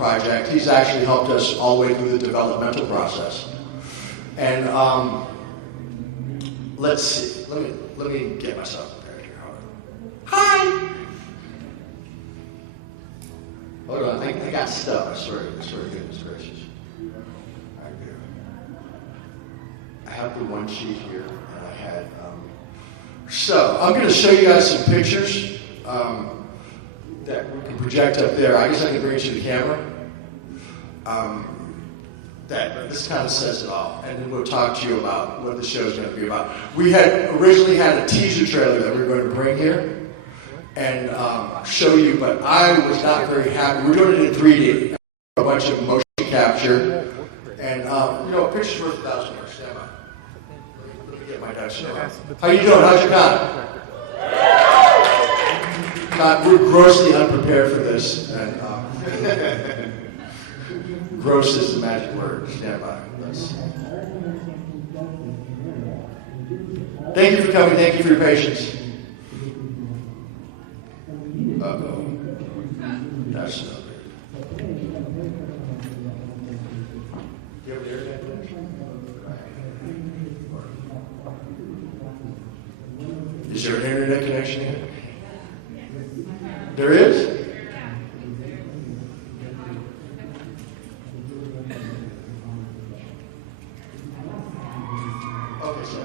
project. He's actually helped us all the way through the developmental process. And let's see. Let me get myself prepared here. Hi. Hold on. I got stuff. I swear. Goodness gracious. I have the one sheet here, and I had. So I'm going to show you guys some pictures that we can project up there. I guess I can bring it to the camera. This kind of says it all, and then we'll talk to you about what the show is going to be about. We had originally had a teaser trailer that we were going to bring here and show you, but I was not very happy. We're doing it in 3D, a bunch of motion capture, and pictures worth 1,000 words. Stand by. Let me get my Dutch now. How you doing? How's your con? God, we're grossly unprepared for this, and gross is the magic word. Stand by. Thank you for coming. Thank you for your patience. Uh-oh. That's not good. You have an internet connection? Is there an internet connection here? There is? Okay, so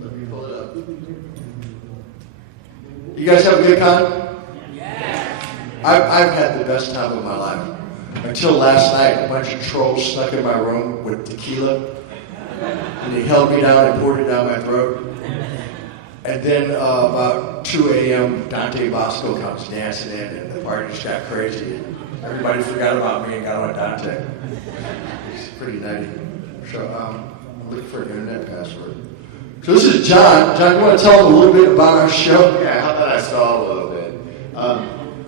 let me pull it up. You guys have a good con? Yeah. I've had the best time of my life. Until last night, a bunch of trolls snuck in my room with tequila, and they held me down and poured it down my throat. And then about 2 a.m., Dante Bosco comes dancing in, and the party just got crazy. Everybody forgot about me and got on Dante. It's pretty nutty. So I'm looking for an internet password. So this is John. John, you want to tell them a little bit about our show? Yeah, how about I stall a little bit? All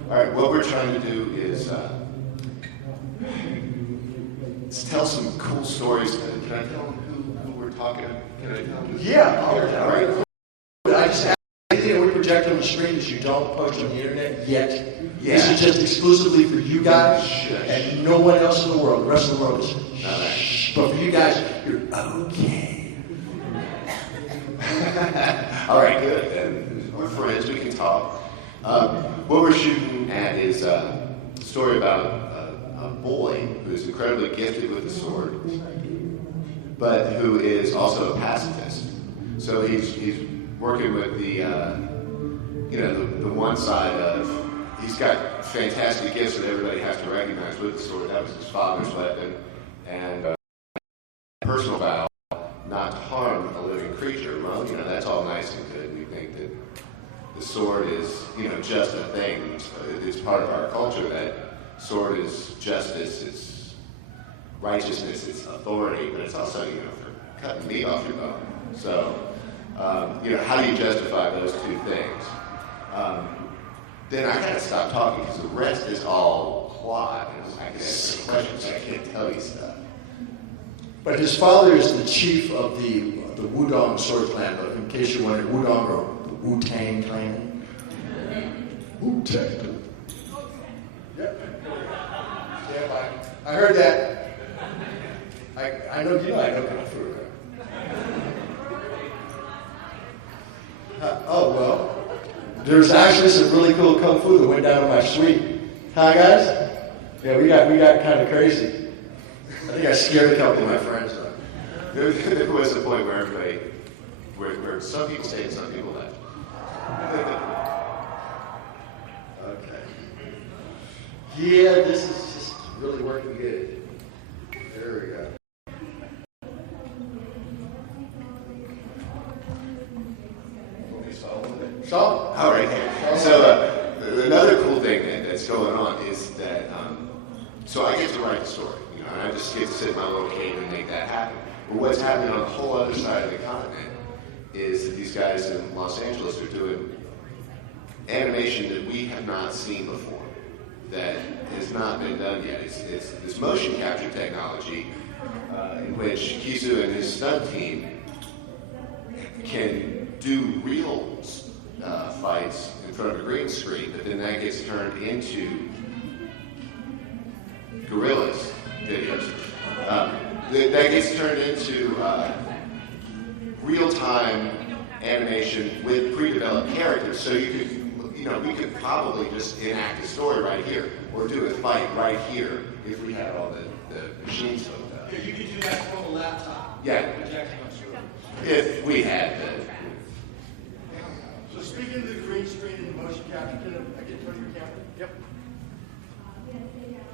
right, what we're trying to do is tell some cool stories. Can I tell them who we're talking to? Can I tell them? Yeah. All right. I just ask, anything that we project on the screen is you don't post on the internet yet. Yeah. This is just exclusively for you guys and no one else in the world. The rest of the world is shh. But for you guys, you're okay. All right, good. And we're friends. We can talk. What we're shooting at is a story about a boy who's incredibly gifted with the sword, but who is also a pacifist. So he's working with the one side of, he's got fantastic gifts that everybody has to recognize with the sword. That was his father's weapon, and personal vow not to harm a living creature. Well, that's all nice and good. We think that the sword is, just a thing. It's part of our culture that sword is justice, it's righteousness, it's authority, but it's also, for cutting meat off your bone. So, how do you justify those two things? Then I kind of stop talking because the rest is all plot. I can answer questions, I can't tell you stuff. But his father is the chief of the Wudong sword clan, but in case you wondered, Wudong or the Wu-Tang clan. Wu-Tang. Yep. Yeah, I heard that. I know you like Kung Fu. Oh, well, there's actually some really cool Kung Fu that went down in my suite. Hi, guys? Yeah, we got kind of crazy. I think I scared a couple of my friends. There was a point where where some people stayed and some people left. Okay. Yeah, this is just really working good. There we go. All right. So another cool thing that's going on is that so I get to write the story, and I just get to sit in my little cave and make that happen. But what's happening on the whole other side of the continent is that these guys in Los Angeles are doing animation that we have not seen before, that has not been done yet. It's this motion capture technology in which Kisu and his stunt team can do real fights in front of a green screen, but then that gets turned into that gets turned into real-time animation with pre-developed characters. So you could, we could probably just enact a story right here, or do a fight right here if we had all the machines hooked up. You could do that from a laptop. Yeah. If we had the. So speaking of the green screen and the motion capture, can I get to your camera? Yep.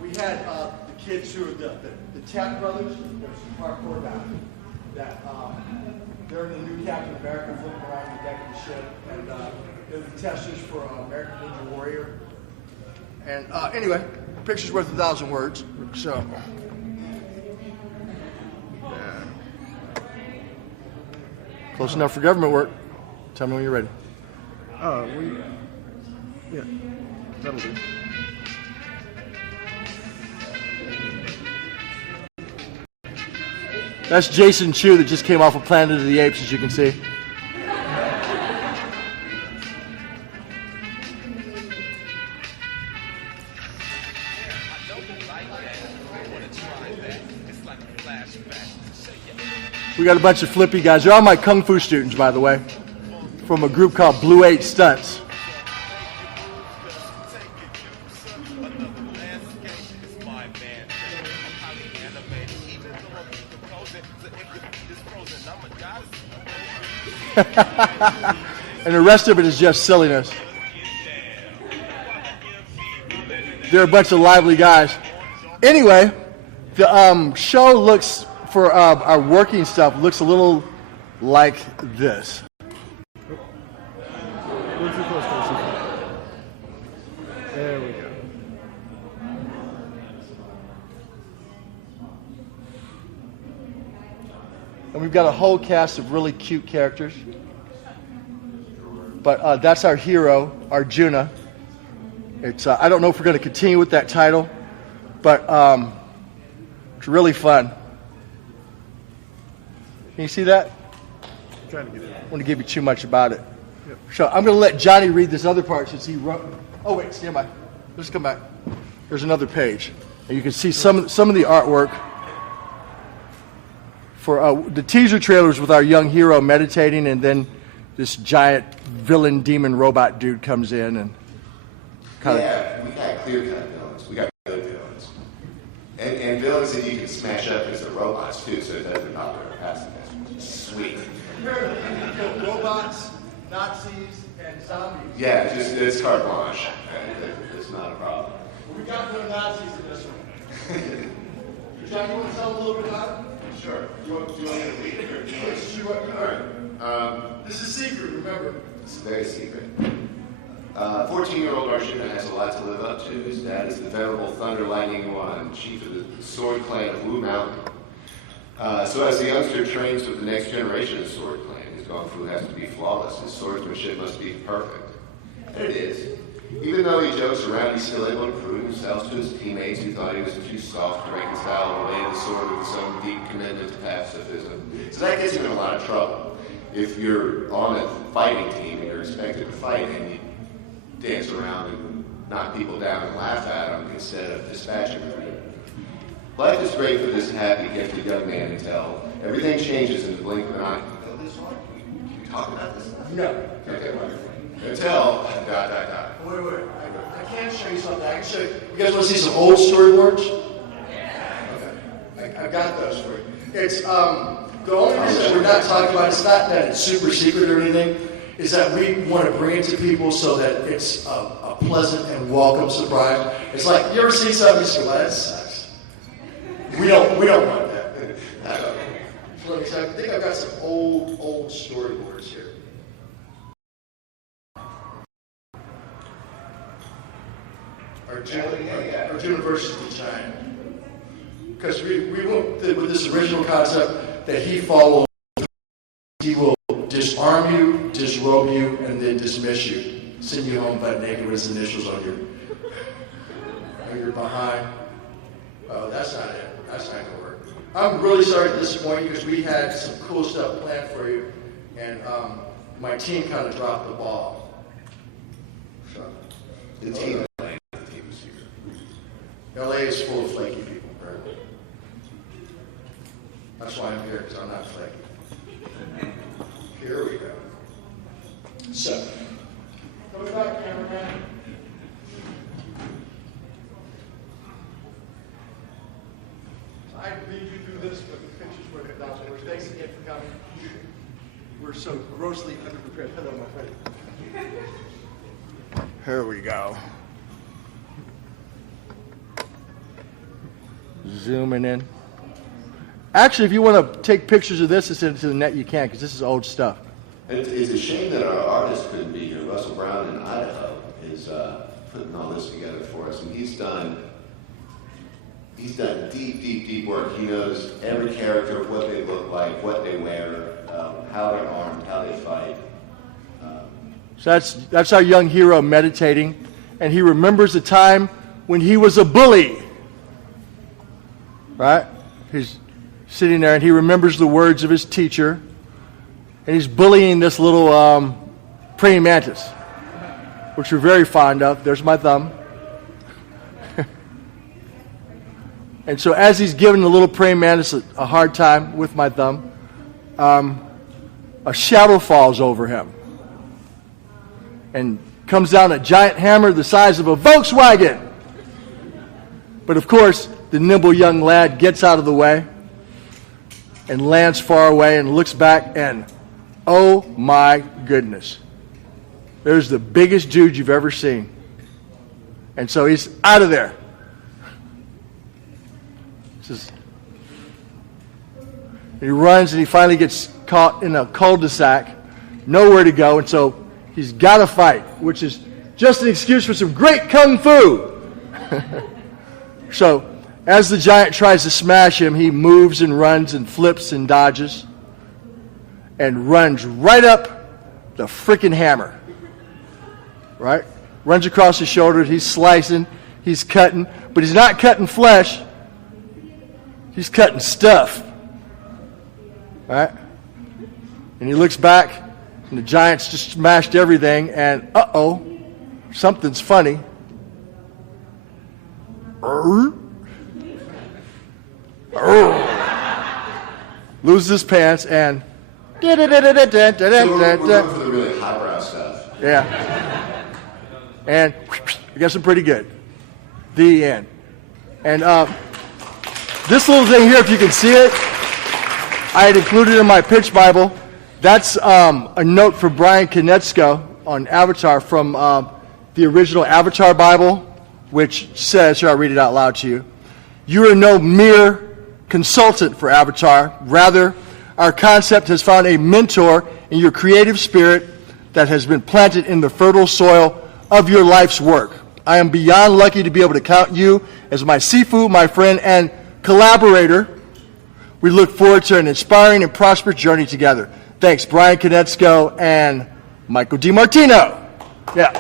We had the kids who are the Tap brothers, there's some parkour guys that they're in the new Captain America flipping around the deck of the ship, and they're the testers for American Ninja Warrior. And anyway, picture's worth 1,000 words. So. Close enough for government work. Tell me when you're ready. Yeah, that'll do. That's Jason Chu that just came off of Planet of the Apes, as you can see. We got a bunch of flippy guys. They're all my Kung Fu students, by the way, from a group called Blue 8 Stunts. And the rest of it is just silliness. They're a bunch of lively guys. Anyway, the show looks, for our working stuff, looks a little like this. There we go. And we've got a whole cast of really cute characters. But that's our hero, Arjuna. It's I don't know if we're going to continue with that title, but it's really fun. Can you see that? I'm trying to get it. I don't want to give you too much about it. Yep. So I'm going to let Johnny read this other part since he wrote. Oh wait, stand by. Let's come back. There's another page, and you can see some of the artwork for the teaser trailers with our young hero meditating, and then this giant villain demon robot dude comes in and kind of. We got clear-cut villains. We got good villains, and villains that you can smash up as the robots too, so it doesn't bother our pacifist. Sweet. Robots, Nazis, and zombies. Yeah, it's carte blanche. It's not a problem. We got no Nazis in this one. John, you want to tell a little bit about it? Sure. You want to read it or do you want to? Sure. This is secret, remember. It's very secret. 14-year-old Arjuna has a lot to live up to. His dad is the venerable Thunder Lightning One, chief of the sword clan of Wu Mountain. So as the youngster trains with the next generation of sword clan, his Kung Fu has to be flawless. His swordsmanship must be perfect. And it is. Even though he jokes around, he's still able to prove himself to his teammates who thought he was too soft to reconcile away the sword with his own deep commitment to pacifism. So that gets him in a lot of trouble. If you're on a fighting team and you're expected to fight and you dance around and knock people down and laugh at them instead of dispatching them. Life is great for this happy, gifted young man until everything changes in the blink of an eye. Can you talk about this? No. Okay, wonderful. Until, ... Wait. I can't show you something. I can show you. You guys want to see some old storyboards? Okay. I've got those for you. It's, the only reason that we're not talking about it, it's not that it's super secret or anything, is that we want to bring it to people so that it's a pleasant and welcome surprise. It's like, you ever see something you say, well, that sucks. We don't want that. So I think I've got some old storyboards here. Arjuna versus the giant. Because we went with this original concept that he follows. He will disarm you, disrobe you, and then dismiss you. Send you home butt naked with his initials on your behind. Oh, that's not it. That's not going to work. I'm really sorry to disappoint you because we had some cool stuff planned for you, and my team kind of dropped the ball. So, The team. LA is full of flaky people, right? That's why I'm here, because I'm not flaky. Here we go. So, coming back, cameraman. I read you through this, but the pictures were $1,000. Thanks again for coming. We're so grossly underprepared. Hello, my friend. Here we go. Zooming in. Actually, if you want to take pictures of this and send it to the net, you can, because this is old stuff. It's a shame that our artist couldn't be here. Russell Brown in Idaho is putting all this together for us, and he's done deep work. He knows every character, what they look like, what they wear, how they're armed, how they fight. So that's our young hero meditating, and he remembers the time when he was a bully. Right? He's sitting there, and he remembers the words of his teacher, and he's bullying this little praying mantis, which we're very fond of. There's my thumb. And so as he's giving the little praying mantis a hard time with my thumb, a shadow falls over him and comes down a giant hammer the size of a Volkswagen. But of course, the nimble young lad gets out of the way and lands far away and looks back, and oh my goodness, there's the biggest dude you've ever seen. And so he's out of there. He runs, and he finally gets caught in a cul-de-sac, nowhere to go, and so he's got to fight, which is just an excuse for some great kung fu. So as the giant tries to smash him, he moves and runs and flips and dodges and runs right up the freaking hammer. Right? Runs across his shoulder. He's slicing. He's cutting. But he's not cutting flesh. He's cutting stuff. Right? And he looks back, and the giant's just smashed everything, and uh-oh, something's funny. Loses his pants, and So we're looking for the really highbrow stuff. yeah. And I guess I'm pretty good. The end. And this little thing here, if you can see it, I had included in my pitch Bible. That's a note for Brian Konetsko on Avatar from the original Avatar Bible, which says, here I'll read it out loud to you, "You are no mere consultant for Avatar. Rather, our concept has found a mentor in your creative spirit that has been planted in the fertile soil of your life's work. I am beyond lucky to be able to count you as my Sifu, my friend, and collaborator. We look forward to an inspiring and prosperous journey together. Thanks, Brian Konetsko and Michael DiMartino." Yeah.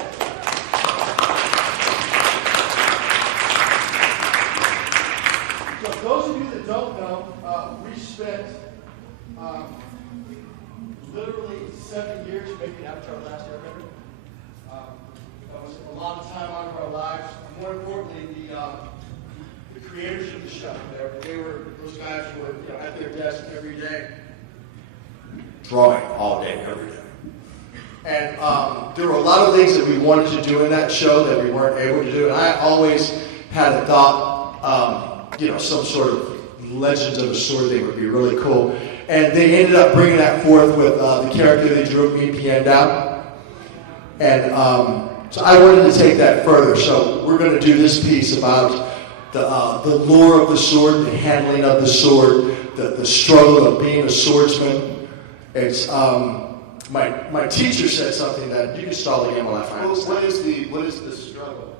So those of you that don't know, we spent literally 7 years making Avatar: The Last Airbender. That was a lot of time out of our lives. More importantly, the creators of the show. Those guys were at their desk every day, drawing all day, every day. And there were a lot of things that we wanted to do in that show that we weren't able to do. And I always had a thought, some sort of Legends of a Sword thing would be really cool. And they ended up bringing that forth with the character they drew, me, Piandao. And so I wanted to take that further. So we're going to do this piece about the lore of the sword, the handling of the sword, the struggle of being a swordsman. It's my teacher said something that you can stall again while I find this. What is the struggle?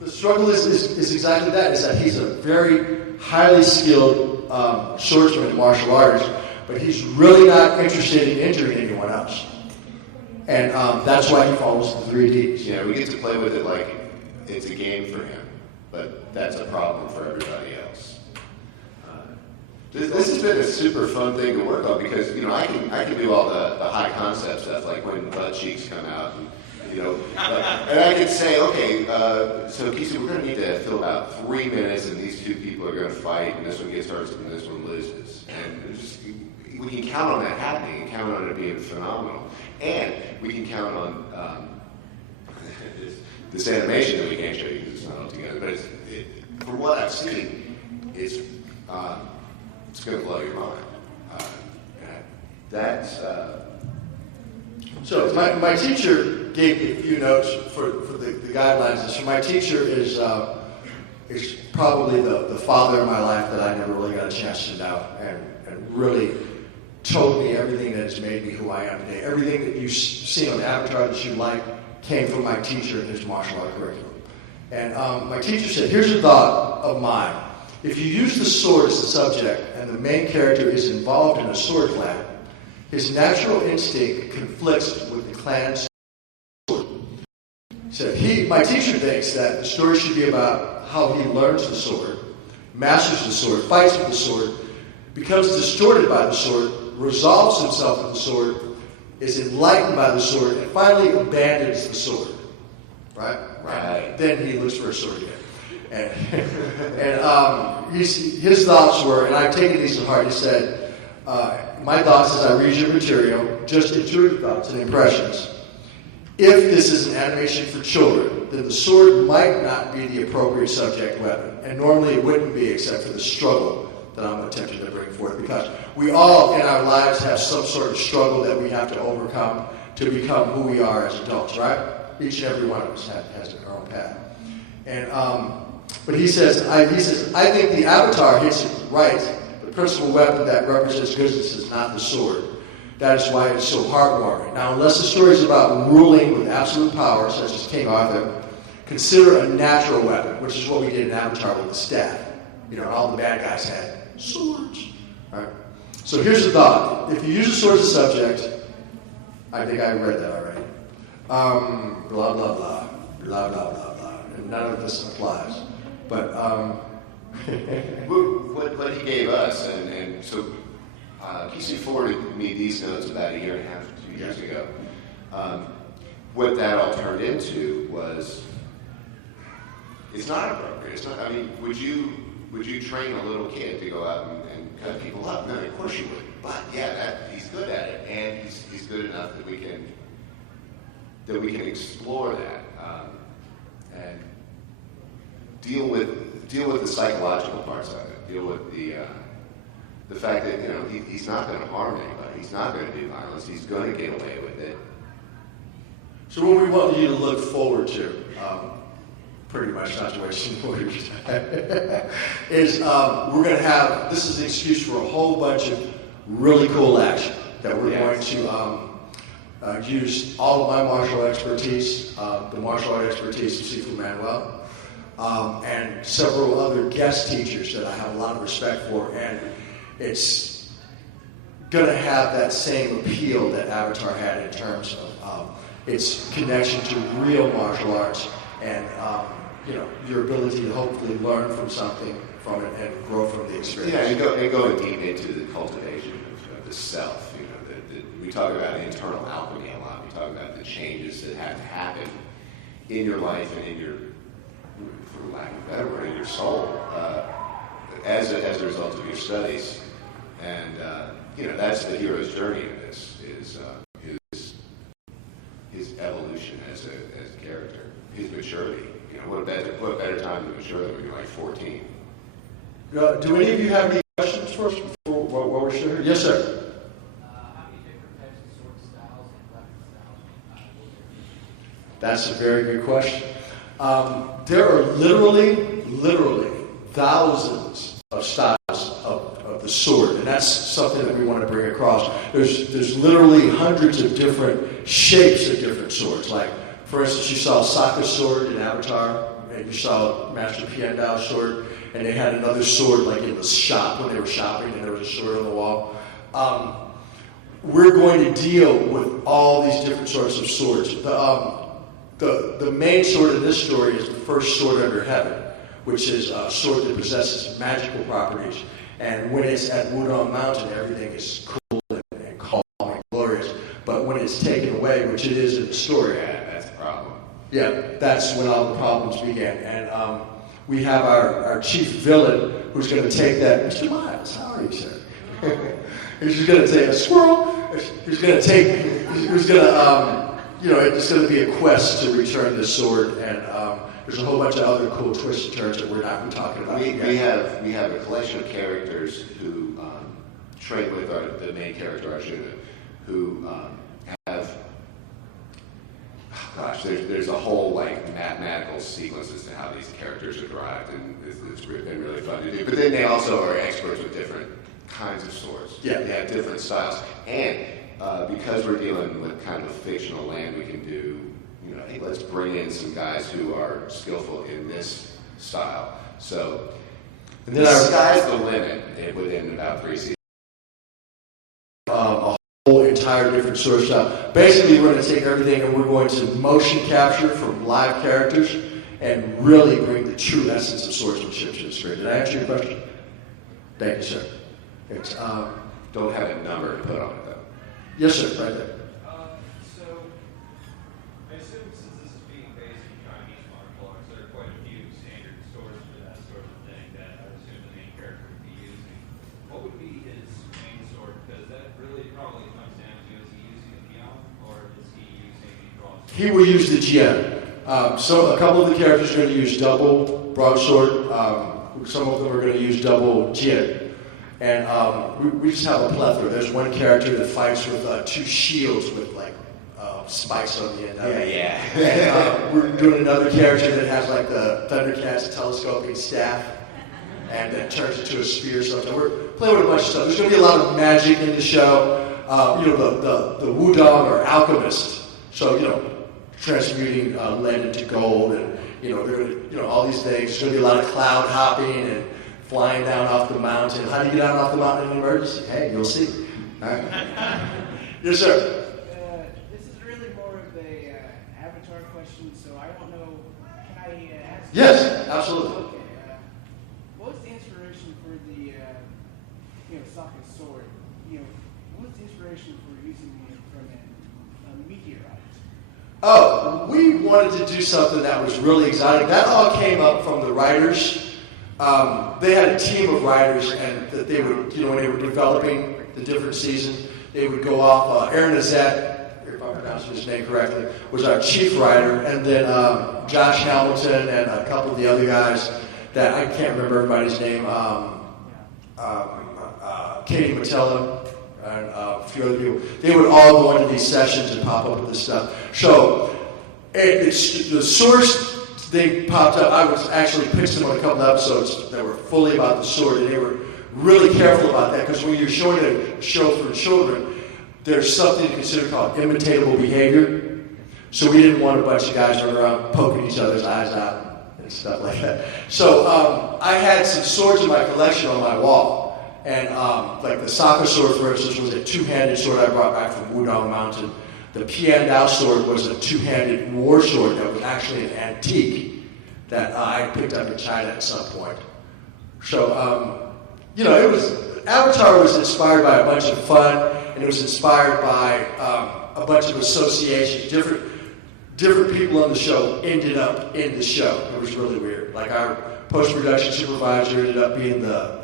The struggle is exactly that. Is that he's a very highly skilled swordsman, martial artist, but he's really not interested in injuring anyone else. And that's why he follows the 3Ds. Yeah, we get to play with it like it's a game for him, but that's a problem for everybody else. This has been a super fun thing to work on because I can do all the high concept stuff, like when butt cheeks come out and you know. And I could say, okay, so Kisu, we're going to need to fill about 3 minutes, and these two people are going to fight, and this one gets hurt, and this one loses. And just, we can count on that happening, and count on it being phenomenal. And we can count on this animation that we can't show you because it's not all together, but from what I've seen, it's going to blow your mind. So my teacher gave me a few notes for the guidelines. So my teacher is probably the father of my life that I never really got a chance to know, and really told me everything that has made me who I am today. Everything that you see on Avatar that you like came from my teacher in his martial art curriculum. And my teacher said, here's a thought of mine. If you use the sword as the subject and the main character is involved in a sword clan, his natural instinct conflicts with the clan's sword. So my teacher thinks that the story should be about how he learns the sword, masters the sword, fights with the sword, becomes distorted by the sword, resolves himself with the sword, is enlightened by the sword, and finally abandons the sword. Right? Then he looks for a sword again. And his thoughts were, and I've taken these to heart, he said, my thoughts as I read your material, just intuitive thoughts and impressions. If this is an animation for children, then the sword might not be the appropriate subject weapon. And normally it wouldn't be, except for the struggle that I'm attempting to bring forth. Because we all in our lives have some sort of struggle that we have to overcome to become who we are as adults, right? Each and every one of us has our own path. And but he says, I think the Avatar hits it right. The principal weapon that represents goodness is not the sword. That is why it's so heartwarming. Now, unless the story is about ruling with absolute power, such as King Arthur, consider a natural weapon, which is what we did in Avatar with the staff. You know, all the bad guys had swords. Right? So here's the thought. If you use the sword as a subject, I think I read that already. Blah, blah, blah. Blah, blah, blah, blah. And none of this applies. But, what he gave us, and so Kisu forwarded me these notes about 1.5 years, 2 years ago. What that all turned into was, it's not appropriate. It's not. I mean, would you train a little kid to go out and cut people up? No, of course you would. But yeah, he's good at it, and he's good enough that we can explore that and deal with the psychological parts of it. Deal with the fact that, you know, he's not going to harm anybody. He's not going to do violence. He's going to get away with it. So what we want you to look forward to, pretty much not to waste more of your time, is we're going to have, this is an excuse for a whole bunch of really cool action that we're going to use all of my martial expertise, the martial art expertise of Sifu Manuel, and several other guest teachers that I have a lot of respect for, and it's going to have that same appeal that Avatar had in terms of its connection to real martial arts and you know, your ability to hopefully learn from something from it and grow from the experience. Yeah, and going deep into the cultivation of the self. You know, we talk about internal alchemy a lot. We talk about the changes that have to happen in your life and in your, for lack of a better word, in your soul as a result of your studies. And you know, that's the hero's journey in this, is his evolution as a character, his maturity. You know, what better time to mature than when you're like 14? Do any of you have any questions for us before what we're sharing? Yes, sir. How many different types of sword styles and weapon styles? That's a very good question. There are literally thousands of styles of the sword, and that's something that we want to bring across. There's literally hundreds of different shapes of different swords. Like, for instance, you saw Sokka's sword in Avatar, and you saw Master Piandao's sword, and they had another sword like in the shop when they were shopping, and there was a sword on the wall. We're going to deal with all these different sorts of swords. The main sword in this story is the first sword under heaven, which is a sword that possesses magical properties. And when it's at Wudong Mountain, everything is cool and calm and glorious. But when it's taken away, which it is in the story, problem. Yeah, that's when all the problems began. And we have our chief villain who's going to take that. Mr. Miles, how are you, sir? He's just going to take a squirrel. He's going to take, he's going to, it's going to be a quest to return this sword. And there's a whole bunch of other cool twists and turns that we're not talking about. We have a collection of characters who train with the main character, Arjuna, who have, there's a whole like mathematical sequence as to how these characters are derived, and it's been really fun to do. But then they also are experts with different kinds of swords. Yeah. They have different styles. And because we're dealing with kind of a fictional land, we can do, hey, let's bring in some guys who are skillful in this style. So And then the sky's the limit within about 3 seasons. A whole entire different sword style. Basically, we're going to take everything and we're going to motion capture from live characters and really bring the true essence of swordsmanship to the screen. Did I answer your question? Thank you, sir. It's, Don't have a number to put on it, though. yes, sir, right there. So, I assume since this is being based in Chinese martial arts, there are quite a few standard swords for that sort of thing that I would assume the main character would be using. What would be his main sword? Because that really probably comes down to, is he using a pion or is he using a broadsword? He will use the GM. So a couple of the characters are going to use double broadsword. Some of them are going to use double GM. And we just have a plethora. There's one character that fights with 2 shields with like spikes on the end. Yeah. And we're doing another character that has like the Thundercats telescoping staff, and then turns into a spear or something. We're playing with a bunch of stuff. There's going to be a lot of magic in the show. The Wudong or alchemist. So transmuting lead into gold, and they're going to all these things. There's going to be a lot of cloud hopping and flying down off the mountain. How do you get down off the mountain in an emergency? Hey, you'll see. All right. Yes, sir. This is really more of a Avatar question, so I don't know. Can I ask? Yes, absolutely. Okay. What was the inspiration for the Sokka sword? What was the inspiration for using it from a meteorite? Oh, we wanted to do something that was really exotic. That all came up from the writers. They had a team of writers, and that they would, when they were developing the different seasons, they would go off. Aaron Azette, if I'm pronouncing his name correctly, was our chief writer, and then Josh Hamilton and a couple of the other guys that I can't remember everybody's name. Katie Matella and a few other people. They would all go into these sessions and pop up with this stuff. So it's the source thing popped up. I was actually pitched them on a couple episodes that were fully about the sword, and they were really careful about that, because when you're showing a show for children, there's something to consider called imitatable behavior. So we didn't want a bunch of guys running around poking each other's eyes out and stuff like that. So I had some swords in my collection on my wall, and like the Sokka sword, for instance, was a 2-handed sword I brought back from Wudong Mountain. The Pian Dao sword was a 2-handed war sword that was actually an antique that I picked up in China at some point. So, it was, Avatar was inspired by a bunch of fun, and it was inspired by a bunch of associations. Different people on the show ended up in the show. It was really weird. Like our post-production supervisor ended up being the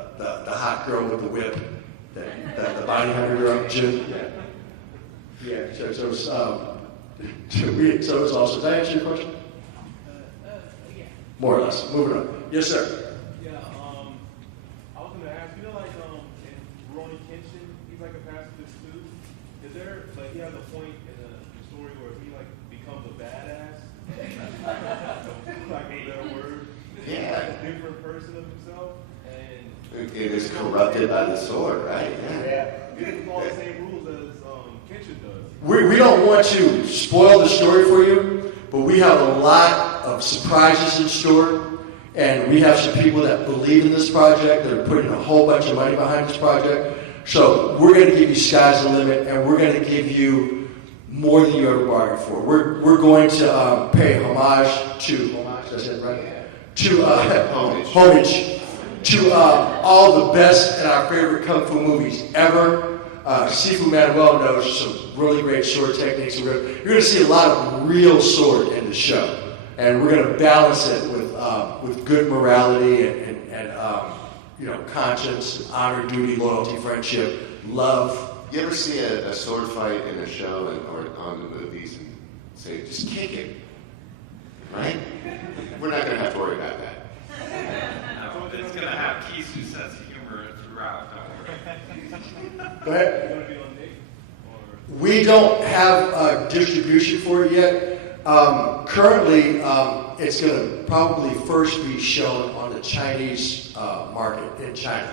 hot girl with the whip, the bounty hunter girl, Jim. Yeah, so it was awesome. Did I answer your question? Yeah. More or less. Moving on. Yes, sir. Yeah, I was gonna ask, like in Rurouni Kenshin, he's like a pacifist too. Is there he has a point in the story where he becomes a badass? Like a better word. Yeah. A different person of himself, and It is corrupted by the sword, right? Yeah. he doesn't follow the same rules as Kenshin does. We don't want to spoil the story for you, but we have a lot of surprises in store, and we have some people that believe in this project, that are putting a whole bunch of money behind this project. So we're going to give you sky's the limit, and we're going to give you more than you ever bargained for. We're going to pay homage, did I say it right? Homage to all the best and our favorite kung fu movies ever. Sifu Manuel knows some really great sword techniques. You're going to see a lot of real sword in the show, and we're going to balance it with good morality and conscience, honor, duty, loyalty, friendship, love. You ever see a sword fight in a show or on the movies and say, just kick it, right? We're not going to have to worry about that. No, it's going to have Kisu sense of humor throughout, don't worry. Go ahead. Is it gonna be on Nick? Or We don't have distribution for it yet. Currently, it's going to probably first be shown on the Chinese market in China.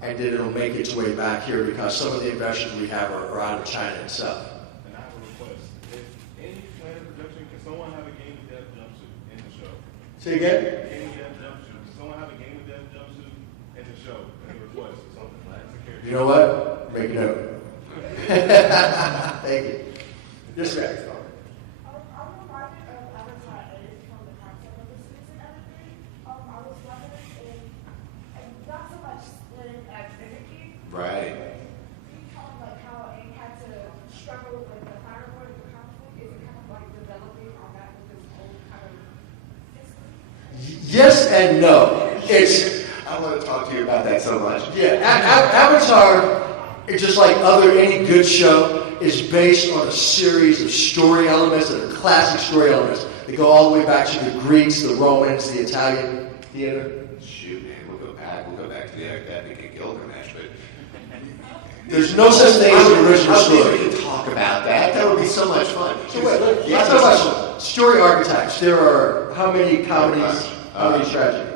And then it'll make its way back here because some of the investors we have are out of China itself. and I have a request. If any plan of production, can someone have a game with Dev jumpsuit in the show? Say again? Game with Dev jumpsuit. Can someone have a game with Dev jumpsuit in the show? Any request or something? Like, it's a character. You know what? Make a note. Thank you. Yes, ma'am. I'm reminded of Avatar 8 from the concept of the season editing. I was wondering and not so much splitting as mimicking. Right. You talk like how Aang had to struggle with the final word of the conflict. Is it kind of like developing on that with his own kind of history? Yes and no. It's I want to talk to you about that so much. yeah. Avatar, it's just like any good show, is based on a series of story elements that are classic story elements. They go all the way back to the Greeks, the Romans, the Italian theater. Shoot, man, we'll go back to the Epic and Gilgamesh, but There's no such thing as an original I wish story. we could talk about that. That would be so much fun. So wait, let's talk about story archetypes. There are how many comedies, how many tragedies?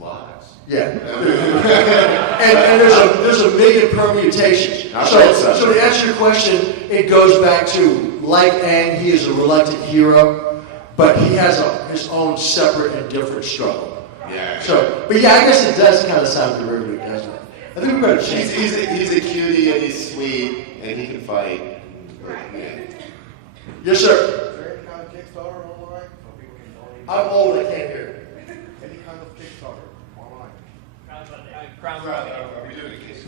Lots. Yeah. and there's a million permutations. I bet so. So to answer your question, it goes back to, like Aang, he is a reluctant hero, but he has his own separate and different struggle. Yeah. So, but yeah, I guess it does kind of sound derivative, doesn't it? I think we better change it. He's a cutie and he's sweet and he can fight. Yeah. Yes, sir. Is there any kind of Kickstarter online so people can donate? I'm old, I can't hear. Any kind of Kickstarter online? Crowdfunding. Are we doing a case?